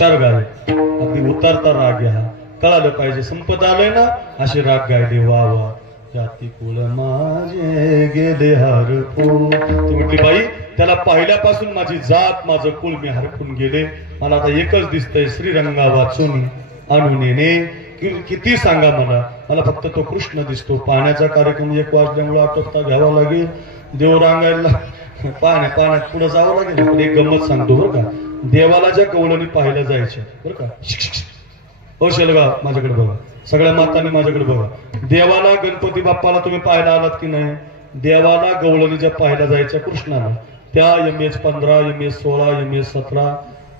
चार गावे अगदी उतरता राग घ्या कळालं पाहिजे संपत आलंय ना असे राग गायले वा वा जाती कुळ माझे गेले हरपून. ती म्हटली बाई त्याला पाहिल्यापासून माझी जात माझं कुल मी हरपून गेले. मला आता एकच दिसतंय श्रीरंगा वाचून आणून येणे. किती सांगा मला मला फक्त तो कृष्ण दिसतो. पाण्याचा कार्यक्रम 1 वाजल्यामुळे आटोपता घ्यावा लागेल. देव रांगायला पाण्यात पुढे जावं लागेल. पण एक गंमत सांगतो बरं का. देवाला ज्या कवळणी पाहायला जायच्या बरं का. हो शेलगाव माझ्याकडे बघा. सगळ्या मातांनी माझ्याकडे बघा. देवाला गणपती बाप्पाला तुम्ही पाहायला आलात की नाही. देवाला गवळणी ज्या पाहायला जायच्या कृष्णाला त्या MH15 MH16 MH17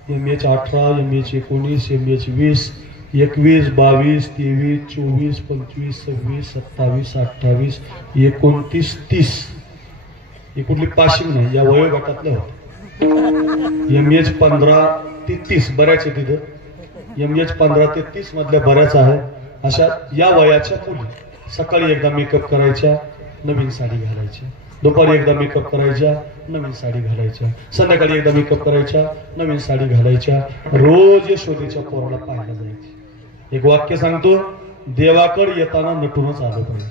MH18 MH19 MH20 21 22 23 24 25 26 27 28 29 30 ही कुठली पाशिंग नाही या वयोगटातल्या होत्या. MH15 ते 30 बऱ्याच आहे तिथं. MH15 ते 30 मधल्या बऱ्याच आहे. अशा या वयाच्या मुली सकाळी एकदा मेकअप करायच्या नवीन साडी घालायच्या. दुपारी एकदा मेकअप करायच्या नवीन साडी घालायच्या. संध्याकाळी एकदा मेकअप करायच्या नवीन साडी घालायच्या. रोज यशोदेच्या पोराला पाहायला जायची. एक वाक्य सांगतो देवाकडे येताना नटूनच आलं पाहिजे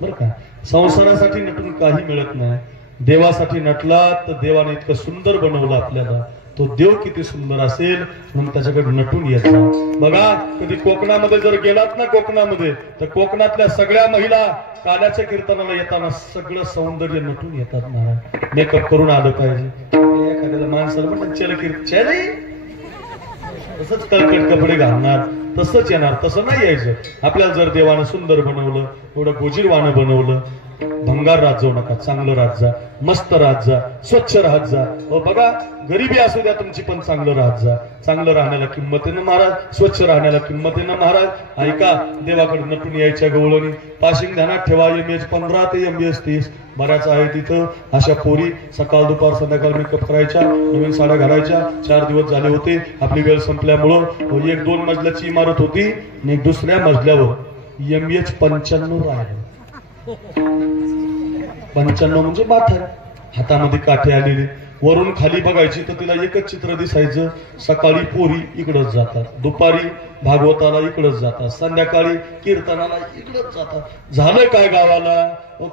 बरं का. संसारासाठी नटून काही मिळत नाही. देवासाठी नटला तर देवाने इतकं सुंदर बनवलं आपल्याला. तो देव किती सुंदर असेल म्हणून त्याच्याकडे नटून येतात. बघा कधी कोकणामध्ये जर गेलात ना कोकणामध्ये तर कोकणातल्या सगळ्या महिला काल्याच्या कीर्तनाला येताना सगळं सौंदर्य नटून येतात. महाराज मेकअप करून आलं पाहिजे. एखाद्याला माणसाला म्हणतात चल कीर्तन तसंच कळकट कपडे घालणार तसंच येणार. तसं नाही यायचं. आपल्याला जर देवानं सुंदर बनवलं एवढं गोजीरवानं बनवलं. भंगार राहत जाऊ नका. चांगलं राहत जा. मस्त राहत जा. स्वच्छ राहत जा. बघा गरिबी असू द्या तुमची पण चांगलं राहत जा. चांगलं राहण्याला किंमतीनं महाराज. स्वच्छ राहण्याला किंमतीनं महाराज. ऐका देवाकडे नटून यायच्या गवळणी पाशिंग ध्यानात ठेवा. MH15 ते MH30 बऱ्याच आहे तिथं. अशा पोरी सकाळ दुपार संध्याकाळ मेकअप करायच्या नवीन साड्या घालायच्या. 4 दिवस झाले होते आपली वेळ संपल्यामुळं. 1-2 मजल्याची इमारत होती आणि दुसऱ्या मजल्यावर MH95 राहिलं. 95 म्हणजे माथर. हातामध्ये काठी आलेली. वरून खाली बघायची तर तिला एकच चित्र दिसायचं. सकाळी पोरी इकडच जातात. दुपारी भागवताला इकडच जातात. संध्याकाळी कीर्तनाला इकडच जातात. झालं काय गावाला.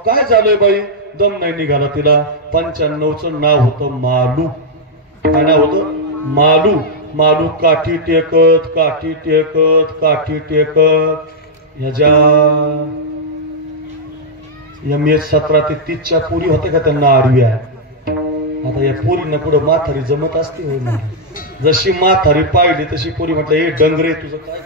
काय झालंय बाई दम नाही निघाला तिला. 95चं नाव होतं मालू. काय नाव होतं मालू. मालू काठी टेकत काठी टेकत काठी टेकत ह्याच्या MH17 ते 30च्या पोरी होत्या का त्यांना आडव्या. आता या पोरींना पुढे माथारी जमत असते होय ना. जशी माथारी पाहिली तशी पोरी म्हटलं हे डंगरे तुझं काय.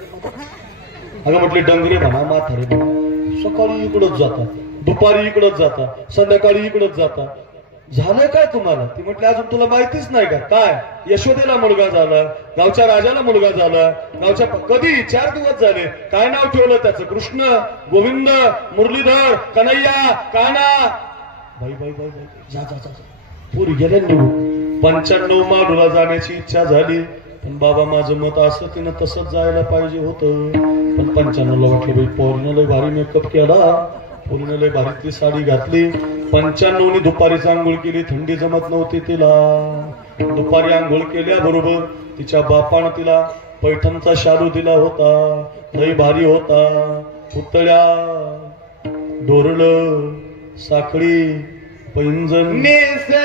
अगं म्हटले डंगरे म्हणा माथारी म्हणा. सकाळी इकडच जातात दुपारी इकडच जातात संध्याकाळी इकडच जातात. झालंय काय तुम्हाला. ती म्हटली अजून तुला माहितीच नाही का. काय यशोदेला मुलगा झाला. गावच्या राजाला मुलगा झाला. गावच्या कधी 4 दिवस झाले. काय नाव ठेवलं त्याचं. कृष्ण गोविंद मुरलीधर कन्हैया कान्हा. बाई बाई बाई बाई जा जा जा. पोरी गेल्या निघून. 95 माडूला जाण्याची इच्छा झाली. पण बाबा माझं मत असं तिनं तसंच जायला पाहिजे होतं. पण 95ला वाटलं बाई पोरीनं लय भारी मेकअप केला. पोरीनं लय भारीतली साडी घातली. 95नी दुपारीच आंघोळ केली. थंडी जमत नव्हती तिला. दुपारी आंघोळ केल्याबरोबर तिच्या बापानं तिला पैठणचा शालू दिला होता. लय भारी होता. पुतळ्या डोरलं साखळी पैंजण नेसले